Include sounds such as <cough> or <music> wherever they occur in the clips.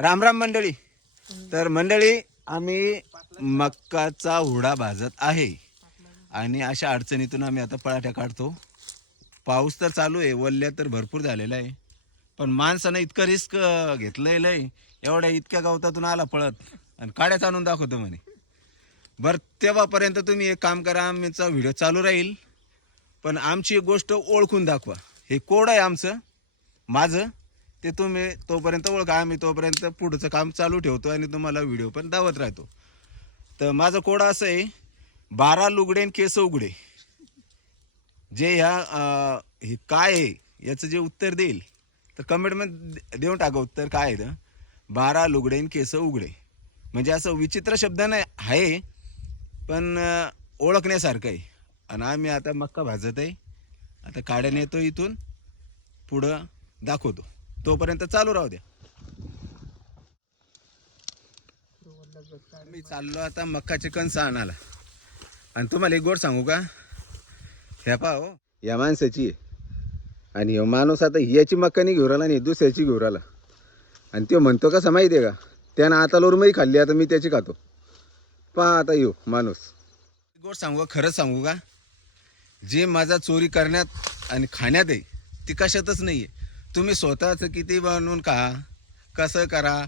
राम राम मंडळी. तर मंडळी आम्ही मक्काचा हुडा भाजत आहे. आणि अशा अडचणीतून आम्ही आता पळाट्या काढतो. पाऊस तर चालू आहे वल्ल्या तर भरपूर झालेला आहे. पण माणसानं इतकं रिस्क घेतलंय लय. एवढ्या इतक्या गवतातून आला पळत. आणि काड्याच आणून दाखवतो म्हणे. बरं तेव्हापर्यंत तुम्ही एक काम करा आमचा व्हिडिओ चालू राहील. पण आमची एक गोष्ट ओळखून दाखवा. हे कोड आहे आमचं. माझं. ते तुम्ही तोपर्यंत ओळखा. आम्ही तोपर्यंत पुढचं काम चालू ठेवतो आणि तुम्हाला व्हिडिओ पण दावत राहतो. तर माझं कोड असं आहे बारा लुगडे आणि केस उघडे. जे ह्या हे काय आहे याचं जे उत्तर देईल तर कमेंटमध्ये देऊन टाका उत्तर काय आहे तर बारा लुगडे आणि केस उघडे. म्हणजे असं विचित्र शब्द नाही आहे पण ओळखण्यासारखं आहे. आणि आम्ही आता मक्का भाजत आहे. आता काड्याने येतो इथून पुढं दाखवतो. तोपर्यंत चालू राहू द्या. मी चाललो आता मक्काचे कणस आणायला. आणि तुम्हाला एक गोड सांगू का? ह्या पा हो. या माणसाची आहे. आणि ह्यो माणूस आता याची मक्का नाही घेऊन राहिला आणि दुसऱ्याची घेऊन राहिला. आणि तो म्हणतो कसं माहिती आहे का? त्यानं आता लोरमही खाल्ली आता मी त्याची खातो. पहा आता येऊ माणूस. गोड सांगू का? खरंच सांगू का? जे माझा चोरी करण्यात आणि खाण्यात आहे ती कशातच नाही आहे तुम्ही स्वतःचं किती बनवून खा कसं करा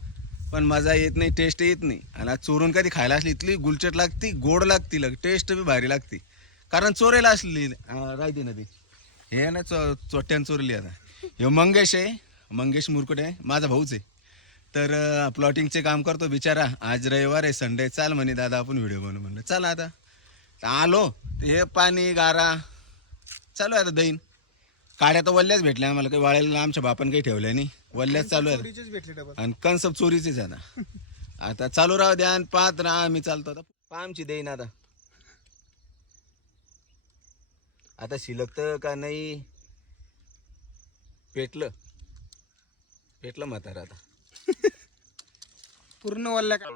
पण मजा येत नाही टेस्ट येत नाही. आणि चोरून कधी खायला असली इतली गुलचट लागती गोड लागती लग टेस्ट बी भारी लागती. कारण चोरेला असली राहते ना ती हे ना चो चोट्यान चोरली आता. हे मंगेश आहे मंगेश मुरकुटे आहे माझा भाऊच आहे. तर प्लॉटिंगचे काम करतो बिचारा. आज रविवार आहे संडे चाल म्हणे दादा आपण व्हिडिओ बनवू म्हणलं. चला आता. आलो. हे पाणी गारा. चालू आहे आता दैन काड्या तर वल्ल्याच भेटल्या आम्हाला काही वाळायला आमच्या बापान काही ठेवल्या नाही. वल्ल्याच चालू आहे चोरीचेच भेटले डबल. आणि कन्सेप्ट चोरीचीच आहे आता आता चालू राहू द्या आणि पाहत राहा आम्ही चालतो आता. पहा आमची देईन आता. आता शिलकतं का नाही? पेटलं. पेटलं म्हातारा आता. पूर्ण वल्ल्या का?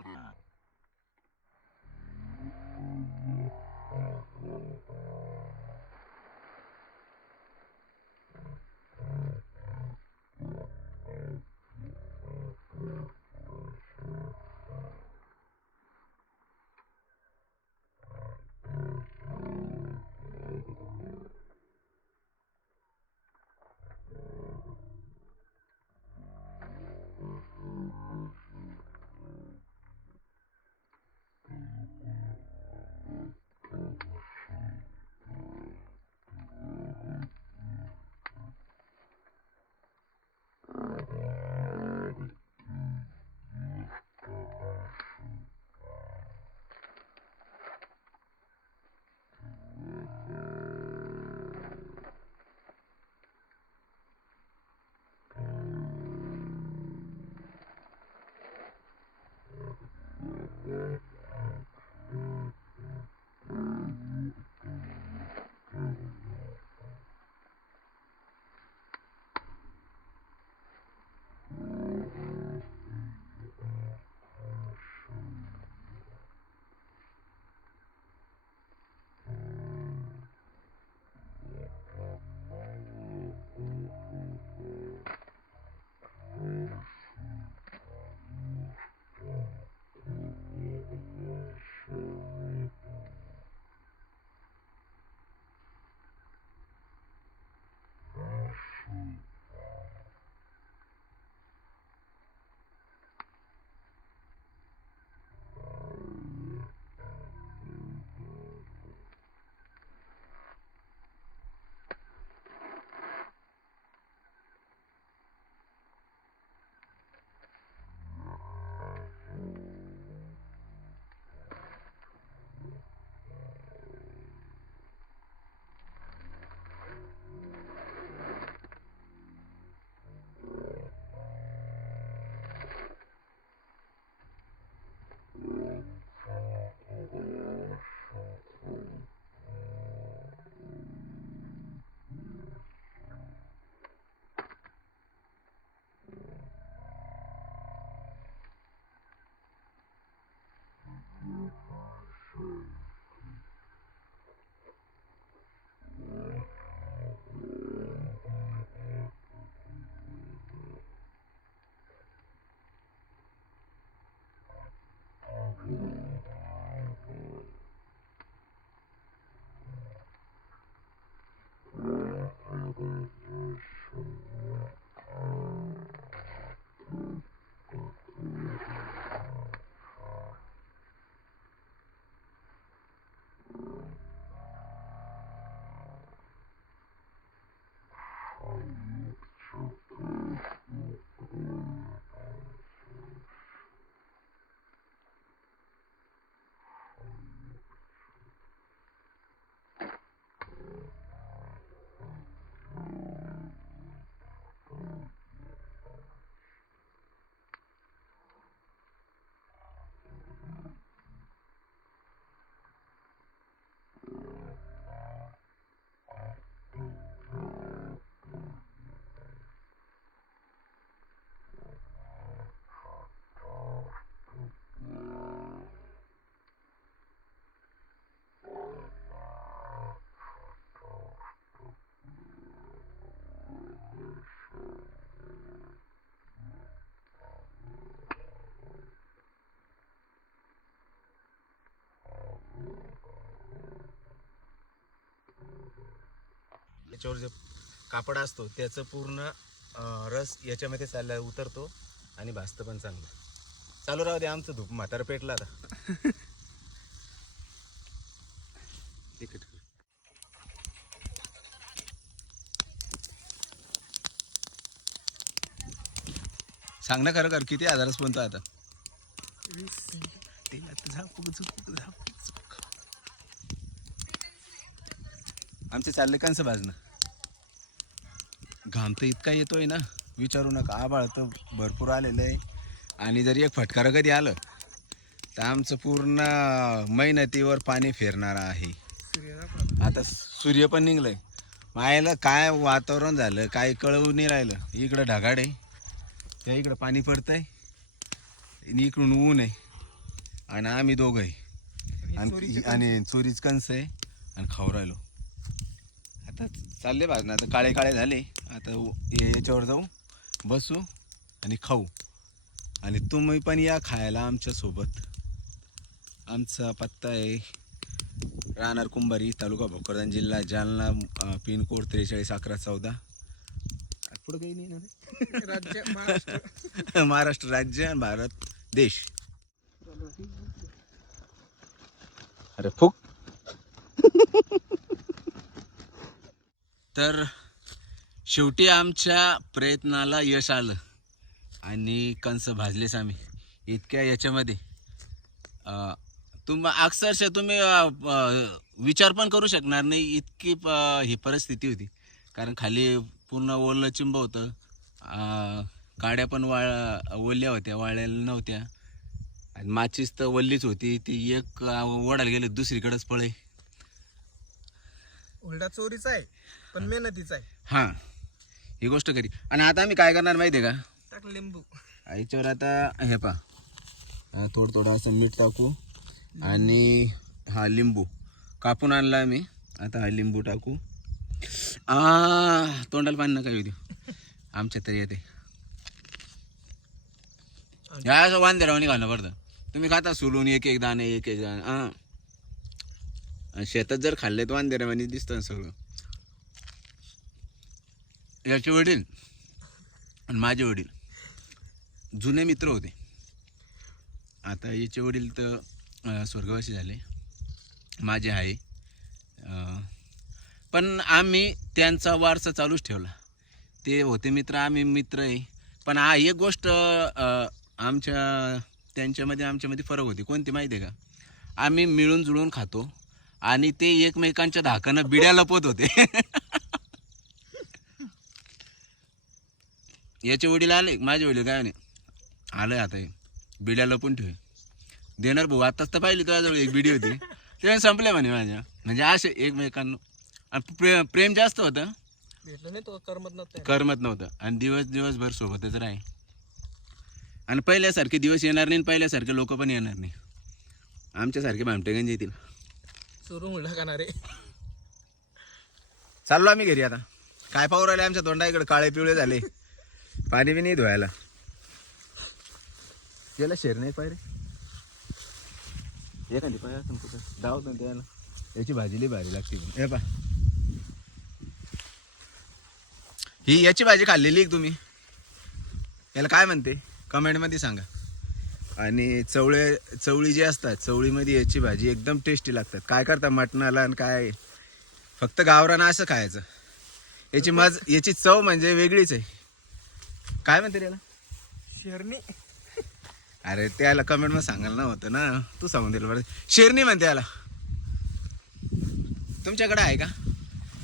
याच्यावर जे कापड असतो त्याचं पूर्ण रस याच्यामध्ये चालला उतरतो आणि भाजतं पण चांगलं. चालू राहू दे आमचं धूप म्हातारा पेटला आता. <laughs> सांग ना खरं कर किती हजारच पण आता. आमचे चालले कंस भाजणं. घाम तर इतका येतोय ना? विचारू नका. आबाळ तर भरपूर आलेलं आहे. आणि जर एक फटकार कधी आलं तर आमचं पूर्ण मेहनतीवर पाणी फिरणार आहे. आता सूर्य पण निघलंय. मायला काय वातावरण झालं काय कळवून नाही राहिलं. इकडं ढगाड आहे. त्या इकडं पाणी पडतंय. आणि इकडून ऊन आहे. आणि आम्ही दोघं आहे. आणि आणि चोरीच कंस आहे. आणि खाऊ राहिलो. आता चालले भाजणं. आता काळे काळे झाले. आता हे याच्यावर जाऊ. बसू आणि खाऊ. आणि तुम्ही पण या खायला आमच्यासोबत. आमचा पत्ता आहे राहणार कुंभारी तालुका भोकरदान जिल्हा जालना अं, पिन कोड त्रेचाळीस अकरा चौदा. पुढं काही नाही ना? राज्य महाराष्ट्र. <laughs> महाराष्ट्र राज्य आणि भारत देश. अरे फुक. <laughs> तर शेवटी आमच्या प्रयत्नाला यश आलं. आणि कंस भाजलेच आम्ही. इतक्या याच्यामध्ये. तुम अक्षरशः तुम्ही विचार पण करू शकणार नाही इतकी ही परिस्थिती होती. कारण खाली पूर्ण ओलं चिंब होतं. काड्या पण वाळ ओल्या होत्या वाळलेल्या नव्हत्या. आणि माचीस तर वल्लीच होती. ती एक ओढायला गेले दुसरीकडेच पळे हुरडा चोरीचा आहे पण मेहनतीचा आहे. हां. ही गोष्ट खरी आणि आता आम्ही काय करणार माहिती आहे का? टाक लिंबू. याच्यावर आता हे पा थोडं थोडं असं मीठ टाकू. आणि हा लिंबू कापून आणला आम्ही. आता हा लिंबू टाकू. आ तोंडाला पाणी नका येऊ देऊ. आमच्या तरी येते. या असं वांदे राहून घालणं पडतं तुम्ही खाता सोलून एक एक दाणे एक एक दाणे. हां शेतात जर खाल्ले तर वांदे राहणे दिसतं सगळं. याचे वडील आणि माझे वडील. जुने मित्र होते. आता याचे वडील तर स्वर्गवासी झाले. माझे आहे. पण आम्ही त्यांचा वारसा चालूच ठेवला. ते होते मित्र आम्ही मित्र आहे. पण हा एक गोष्ट आमच्या त्यांच्यामध्ये आमच्यामध्ये फरक होती. कोणती माहिती आहे का? आम्ही मिळून जुळून खातो आणि ते एकमेकांच्या धाकानं बिड्या लपवत होते. <laughs> याचे वडील आले माझे वडील काय नाही आलंय आता हे बिड्या लपून ठेवे. देणार भाऊ आताच तर पाहिली तुझ्याजवळ एक बिडी होती. ते संपले म्हणे माझ्या. म्हणजे असे एकमेकांना. आणि प्रे प्रेम जास्त होतं. भेटलं नाही तो करमत नव्हतं करमत नव्हतं. आणि दिवस दिवसभर सोबतच राही आणि पहिल्यासारखे दिवस येणार नाही आणि पहिल्यासारखे लोक पण येणार नाही. आमच्यासारखे भामटेगंज येतील. चोरून हुरडा खाणारे चाललो आम्ही घरी आता. काय पाहू राहिले आमच्या तोंडा इकडे काळे पिवळे झाले. पाणी बी नाही धुवायला. याला शेर नाही पाय रे एखादी पाय असं कुठं? धावतो ना त्याला याची भाजी लई भारी लागते. हे पा. ही याची भाजी खाल्लेली आहे तुम्ही? याला काय म्हणते? कमेंटमध्ये सांगा. आणि चवळे चवळी जी असतात चवळीमध्ये याची भाजी एकदम टेस्टी लागतात. काय करता? मटणाला आणि काय? फक्त गावरानं असं खायचं. याची मज याची चव म्हणजे वेगळीच आहे. काय म्हणते याला? शेरणी. अरे त्याला कमेंटमध्ये सांगायला नव्हतं ना. तू सांगून दिलं बरं. शेरणी म्हणते याला. तुमच्याकडे आहे का?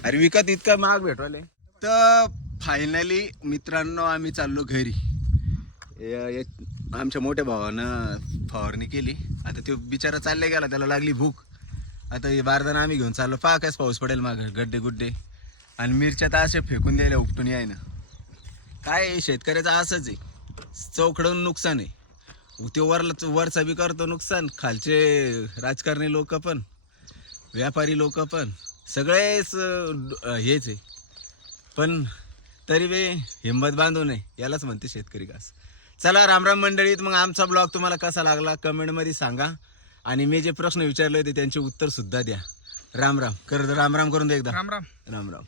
अरे विकत इतका महाग भेटवाले. तर फायनली मित्रांनो आम्ही चाललो घरी. आमच्या मोठ्या भावानं फवारणी केली. आता तो बिचारा चालले गेला त्याला लागली भूक. आता हे बारदाना आम्ही घेऊन चाललो. पहा कायच पाऊस पडेल मागं गड्डे गुड्डे आणि मिरच्या तर असे फेकून द्यायला उपटून याय ना काय शेतकऱ्याचं असंच आहे. चौकडून नुकसान आहे. तो वरला वरचा बी करतो नुकसान. खालचे राजकारणी लोक पण व्यापारी लोक पण सगळेच हेच आहे. पण तरी बे हिंमत बांधू नये यालाच म्हणते शेतकरी कास चला रामराम मंडळीत मग आमचा ब्लॉग तुम्हाला कसा लागला कमेंटमध्ये सांगा. आणि मी जे प्रश्न विचारले होते त्यांचे उत्तर सुद्धा द्या. राम राम. कर राम राम करून दे एकदा. राम राम. राम राम.